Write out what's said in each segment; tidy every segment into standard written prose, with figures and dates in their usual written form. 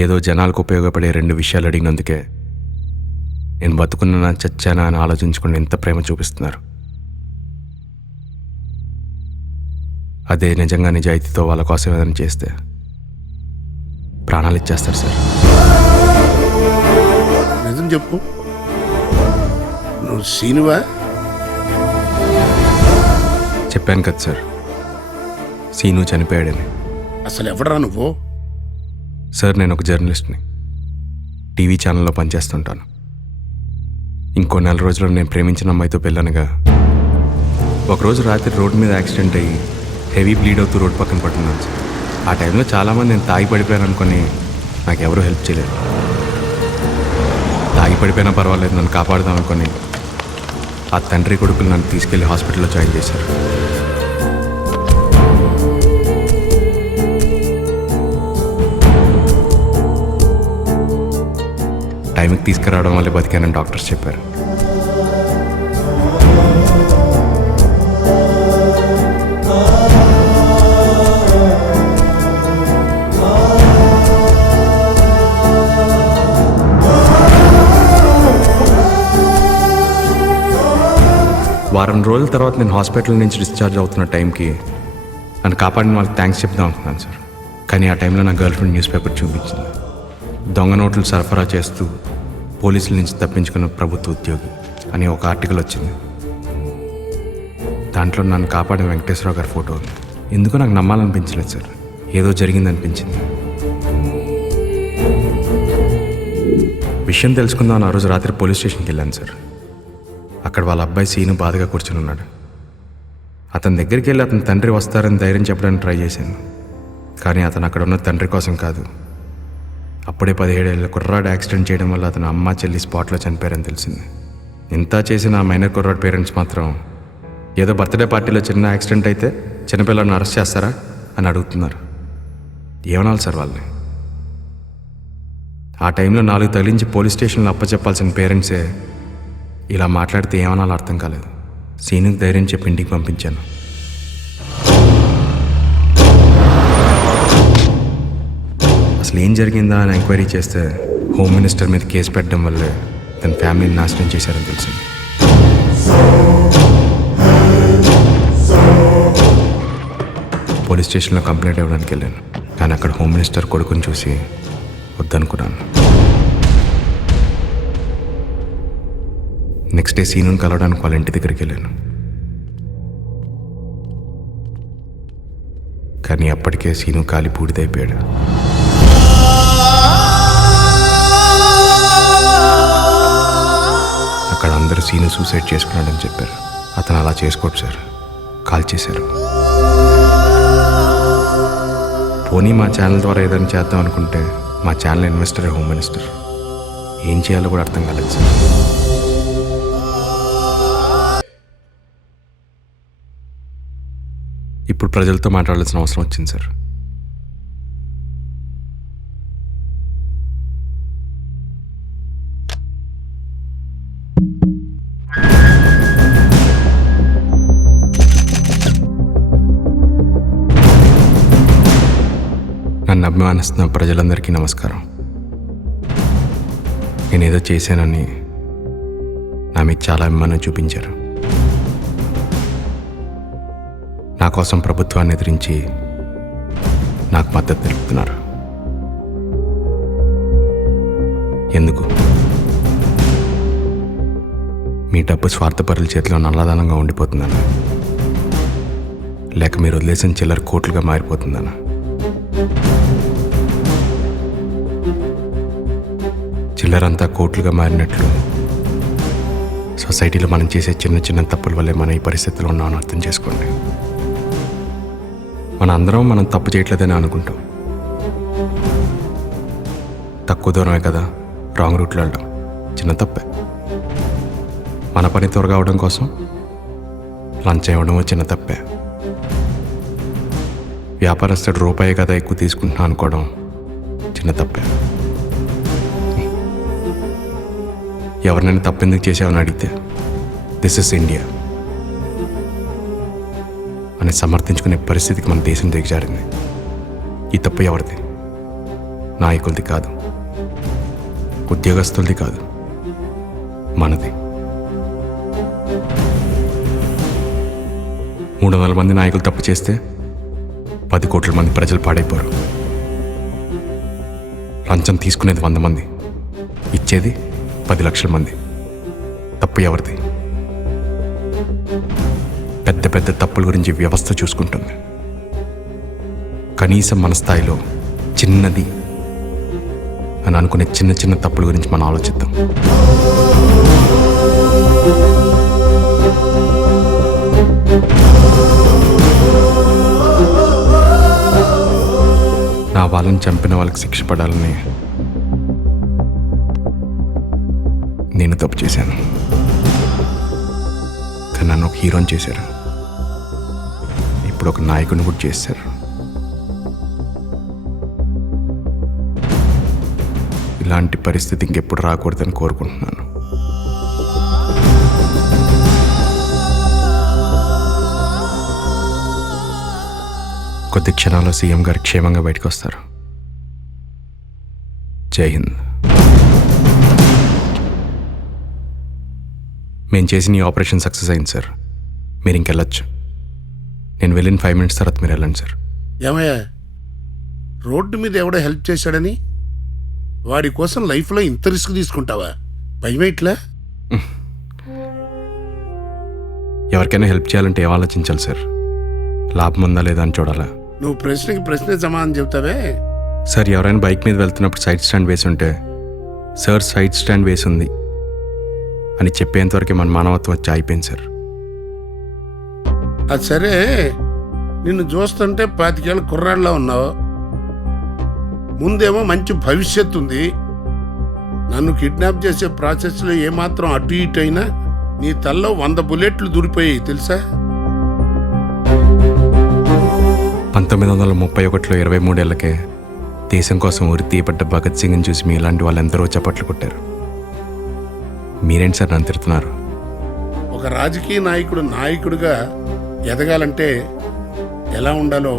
ఏదో జనాలకు ఉపయోగపడే 2 విషయాలు అడిగినందుకే నేను బతుకున్నా చచ్చానా అని ఆలోచించుకుని ఎంత ప్రేమ చూపిస్తున్నారు. అదే నిజంగా నిజాయితీతో వాళ్ళ కోసం ఏదైనా చేస్తే ప్రాణాలు ఇచ్చేస్తారు సార్. నిజం చెప్పు, నువ్వు సీనువా? చెప్పాను కదా సార్, సీను చనిపోయాడని. అసలు ఎవడరా నువ్వు? సార్, నేను ఒక జర్నలిస్ట్ని. టీవీ ఛానల్లో పనిచేస్తుంటాను. ఇంకో 4 రోజుల్లో నేను ప్రేమించిన అమ్మాయితో పెళ్ళనగా ఒకరోజు రాత్రి రోడ్డు మీద యాక్సిడెంట్ అయ్యి హెవీ బ్లీడ్ అవుతూ రోడ్డు పక్కన పట్టున్నాను సార్. ఆ టైంలో చాలామంది నేను తాగి పడిపోయాను అనుకుని నాకెవరూ హెల్ప్ చేయలేదు. తాగి పడిపోయినా పర్వాలేదు, నన్ను కాపాడుదాం అనుకుని ఆ తండ్రి కొడుకులు నన్ను తీసుకెళ్లి హాస్పిటల్లో జాయిన్ చేశారు. టైంకి తీసుకురావడం వల్లే బతికానని డాక్టర్స్ చెప్పారు. వారం రోజుల తర్వాత నేను హాస్పిటల్ నుంచి డిశ్చార్జ్ అవుతున్న టైంకి నన్ను కాపాడిన వాళ్ళకి థ్యాంక్స్ చెప్దాం అనుకున్నాను సార్. కానీ ఆ టైంలో నా గర్ల్ ఫ్రెండ్ న్యూస్ పేపర్ చూపించింది. దొంగ నోట్లు సరఫరా చేస్తూ పోలీసుల నుంచి తప్పించుకున్న ప్రభుత్వ ఉద్యోగి అని ఒక ఆర్టికల్ వచ్చింది. దాంట్లో నన్ను కాపాడిన వెంకటేశ్వరరావు గారి ఫోటో ఉంది. ఎందుకో నాకు నమ్మాలనిపించలేదు సార్, ఏదో జరిగిందనిపించింది. విషయం తెలుసుకుందాం ఆ రోజు రాత్రి పోలీస్ స్టేషన్కి వెళ్ళాను సార్. అక్కడ వాళ్ళ అబ్బాయి సీను బాధగా కూర్చుని ఉన్నాడు. అతని దగ్గరికి వెళ్ళి అతని తండ్రి వస్తారని ధైర్యం చెప్పడానికి ట్రై చేశాను. కానీ అతను అక్కడ ఉన్న తండ్రి కోసం కాదు, అప్పుడే 17 ఏళ్ళ కుర్రాడు యాక్సిడెంట్ చేయడం వల్ల అతను అమ్మ చెల్లి స్పాట్లో చనిపోయారని తెలిసింది. ఇంత చేసిన ఆ మైనర్ కుర్రాడు పేరెంట్స్ మాత్రం ఏదో బర్త్డే పార్టీలో చిన్న యాక్సిడెంట్ అయితే చిన్నపిల్లలను అరెస్ట్ చేస్తారా అని అడుగుతున్నారు. ఏమనాలి సార్ వాళ్ళని? ఆ టైంలో 4 తగిలించి పోలీస్ స్టేషన్లో అప్పచెప్పాల్సిన పేరెంట్సే ఇలా మాట్లాడితే ఏమనాలో అర్థం కాలేదు. సీనుకి ధైర్యం చెప్పి ఇంటికి పంపించాను. అసలు ఏం జరిగిందా అని ఎంక్వైరీ చేస్తే హోమ్ మినిస్టర్ మీద కేసు పెట్టడం వల్లే తన ఫ్యామిలీని నాశనం చేశారని తెలిసింది. పోలీస్ స్టేషన్లో కంప్లైంట్ ఇవ్వడానికి వెళ్ళాను. కానీ అక్కడ హోమ్ మినిస్టర్ కొడుకుని చూసి వద్దనుకున్నాను. నెక్స్ట్ డే సీనుని కలవడానికి వాళ్ళ ఇంటి దగ్గరికి వెళ్ళాను. కానీ అప్పటికే సీను కాలి బూడిదైపోయాడు. అక్కడ అందరూ సీను సూసైడ్ చేసుకున్నాడని చెప్పారు. అతను అలా చేసుకోడు సార్, కాల్ చేశారు. పోనీ మా ఛానల్ ద్వారా ఏదైనా చేద్దాం అనుకుంటే మా ఛానల్ ఇన్వెస్టర్ హోమ్ మినిస్టర్. ఏం చేయాలో కూడా అర్థం కాలేదు సార్. ఇప్పుడు ప్రజలతో మాట్లాడాల్సిన అవసరం వచ్చింది సార్. నన్ను అభిమానిస్తున్న ప్రజలందరికీ నమస్కారం. నేనేదో చేశానని నా మీద చాలా అభిమానం చూపించారు. నా కోసం ప్రభుత్వాన్ని ఎదిరించి నాకు మద్దతు తెలుపుతున్నారు. ఎందుకు? మీ డబ్బు స్వార్థపరుల చేతిలో నల్లధనంగా ఉండిపోతుందనా? లేక మీరు వదిలేసిన చిల్లర కోట్లుగా మారిపోతుందనా? చిల్లరంతా కోట్లుగా మారినట్లు సొసైటీలో మనం చేసే చిన్న చిన్న తప్పుల వల్లే మనం ఈ పరిస్థితిలో ఉన్నామని అర్థం చేసుకోండి. మనం తప్పు చేయట్లేదని అనుకుంటాం. తక్కువ దూరమే కదా రాంగ్ రూట్లో వెళ్ళడం, చిన్న తప్పే. మన పని త్వరగా అవడం కోసం లంచ్ ఇవ్వడం చిన్న తప్పే. వ్యాపారస్తుడు రూపాయి కదా ఎక్కువ తీసుకుంటున్నా అనుకోవడం చిన్న తప్పే. ఎవరినైనా తప్పెందుకు చేసావని అడిగితే దిస్ ఇస్ ఇండియా అని సమర్థించుకునే పరిస్థితికి మన దేశం దిగజారింది. ఈ తప్పు ఎవరిది? నాయకులది కాదు, ఉద్యోగస్తులది కాదు, మనది. 300 మంది నాయకులు తప్పు చేస్తే 10 కోట్ల మంది ప్రజలు పాడైపోరు. లంచం తీసుకునేది 100 మంది, ఇచ్చేది 10 లక్షల మంది. తప్పు ఎవరిది? పెద్ద పెద్ద తప్పుల గురించి వ్యవస్థ చూసుకుంటుంది. కనీసం మన స్థాయిలో చిన్నది అని అనుకునే చిన్న చిన్న తప్పుల గురించి మనం ఆలోచిద్దాం. నా వాళ్ళని చంపిన వాళ్ళకి శిక్ష పడాలని నేను తప్పు చేశాను, కానీ నన్ను ఒక హీరోని చేశారు. ఇప్పుడు ఒక నాయకుని కూడా చేశారు. ఇలాంటి పరిస్థితి ఇంకెప్పుడు రాకూడదని కోరుకుంటున్నాను. కొద్ది క్షణాల్లో సీఎం గారు క్షేమంగా బయటకు వస్తారు. జై హింద్. మేము చేసిన ఈ ఆపరేషన్ సక్సెస్ అయింది సార్. మీరు ఇంకెళ్ళచ్చు. నేను వెళ్ళిన 5 minutes తర్వాత మీరు వెళ్ళండి సార్. ఏమయ్యా, రోడ్డు మీద ఎవడో హెల్ప్ చేశాడని వాడి కోసం లైఫ్లో ఇంత రిస్క్ తీసుకుంటావా? భయమే ఇట్లా? ఎవరికైనా హెల్ప్ చేయాలంటే ఏం ఆలోచించాలి సార్? లాభం ఉందా లేదా అని చూడాలా? నువ్వు ప్రశ్నకి ప్రశ్నే సమాధానం చెప్తావే. సార్, ఎవరైనా బైక్ మీద వెళ్తున్నప్పుడు సైడ్ స్టాండ్ వేసి ఉంటే, సార్ సైడ్ స్టాండ్ వేసి ఉంది అని చెప్పేంతవరకు మన మానవత్వం వచ్చి అయిపోయింది సార్. అది సరే, నిన్ను చూస్తుంటే 25 ఏళ్ళ కుర్రాళ్ళలో ఉన్నావు. ముందేమో మంచి భవిష్యత్తు ఉంది. నన్ను కిడ్నాప్ చేసే ప్రాసెస్లో ఏమాత్రం అటు ఇటు అయినా నీ తల్లో 100 బుల్లెట్లు దూరిపోయాయి తెలుసా? 1931లో 23 ఏళ్లకే దేశం కోసం ఉరి తీయబడ్డ భగత్ సింగ్ని చూసి మీ ఇలాంటి వాళ్ళు ఎందరో చప్పట్లు కొట్టారు. మీరేంటి సార్ నన్ను తిడుతున్నారు? ఒక రాజకీయ నాయకుడిగా ఎదగాలంటే ఎలా ఉండాలో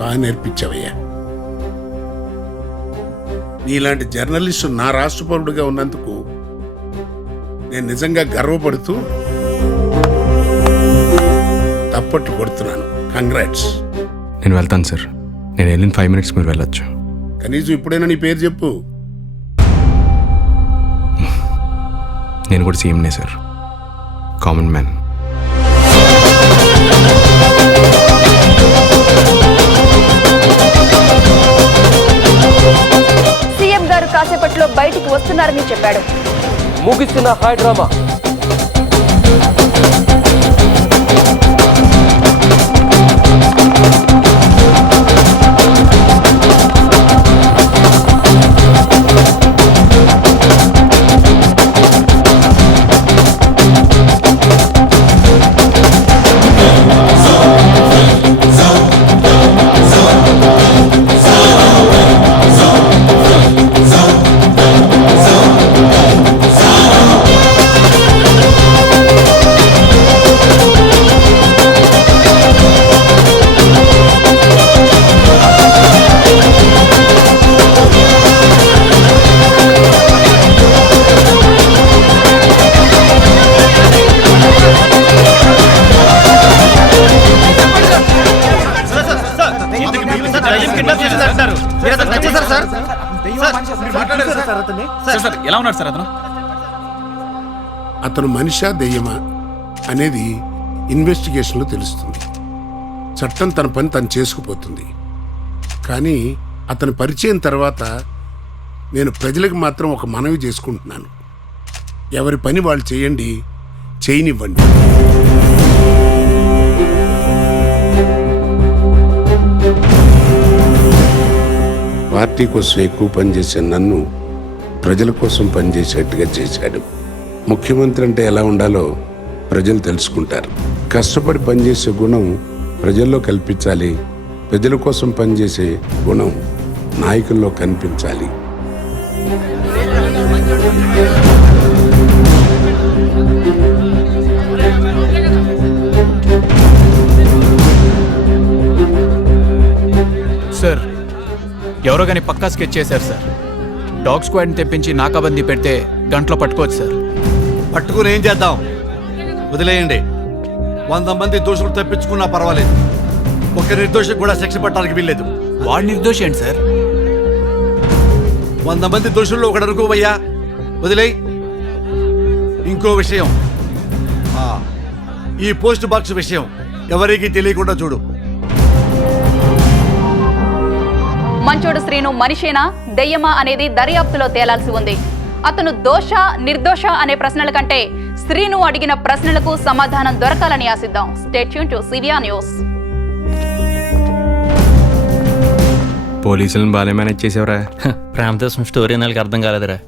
బాగా నేర్పించావయ్యా. నీలాంటి జర్నలిస్టు నా రాష్ట్ర పౌరుడిగా ఉన్నందుకు నేను నిజంగా గర్వపడుతూ తప్పట్లు కొడుతున్నాను. కంగ్రాట్స్. నేను వెళ్తాను సార్. నేను వెళ్ళిన 5 minutes మీరు వెళ్ళొచ్చు. కనీసం ఇప్పుడైనా నీ పేరు చెప్పు. నేను కూడా సీఎంనే సార్, కామన్ మ్యాన్. సీఎం గారు కాసేపట్లో బయటికి వస్తున్నారని చెప్పాడు. ముగిసిన హై డ్రామా. ఎలా ఉన్నాడు సార్ అతను? అతను మనిషా దెయ్యమా అనేది ఇన్వెస్టిగేషన్లో తెలుస్తుంది. చట్టం తన పని తను చేసుకుపోతుంది. కానీ అతని పరిచయం తర్వాత నేను ప్రజలకు మాత్రం ఒక మనవి చేసుకుంటున్నాను. ఎవరి పని వాళ్ళు చేయండి, చేయనివ్వండి. పార్టీ కోసం ఎక్కువ పనిచేసే నన్ను ప్రజల కోసం పనిచేసేట్టుగా చేశాడు. ముఖ్యమంత్రి అంటే ఎలా ఉండాలో ప్రజలు తెలుసుకుంటారు. కష్టపడి పనిచేసే గుణం ప్రజల్లో కల్పించాలి. ప్రజల కోసం పనిచేసే గుణం నాయకుల్లో కనిపించాలి. సార్, ఎవరో కానీ పక్కా స్కెచ్ చేశారు సార్. డాగ్ స్క్వాడ్ని తెప్పించి నాకాబందీ పెడితే గంటలో పట్టుకోవచ్చు సార్. పట్టుకుని ఏం చేద్దాం? వదిలేయండి. 100 మంది దోషులు తప్పించుకున్నా పర్వాలేదు, ఒక నిర్దోషికి కూడా శిక్ష పట్టడానికి వీల్లేదు. వాడు నిర్దోషి ఏంటి సార్? 100 మంది దోషుల్లో ఒకడు అనుకోవయ్యా, వదిలేయ్. ఇంకో విషయం, ఈ పోస్ట్ బాక్స్ విషయం ఎవరికి తెలియకుండా చూడు. మంచోడు శ్రీను మనిషేనా దెయ్యమా అనేది దర్యాప్తులో తేలాల్సి ఉంది. అతను దోష నిర్దోష అనే ప్రశ్నల కంటే శ్రీను అడిగిన ప్రశ్నలకు సమాధానం దొరకాలని ఆశిద్దాం. Stay tune to CVR news. పోలీసులను బాగానే మేనేజ్ చేసేవరా? ప్రాంతదేశం స్టోరీ నాకు అర్థం కాలేదురా.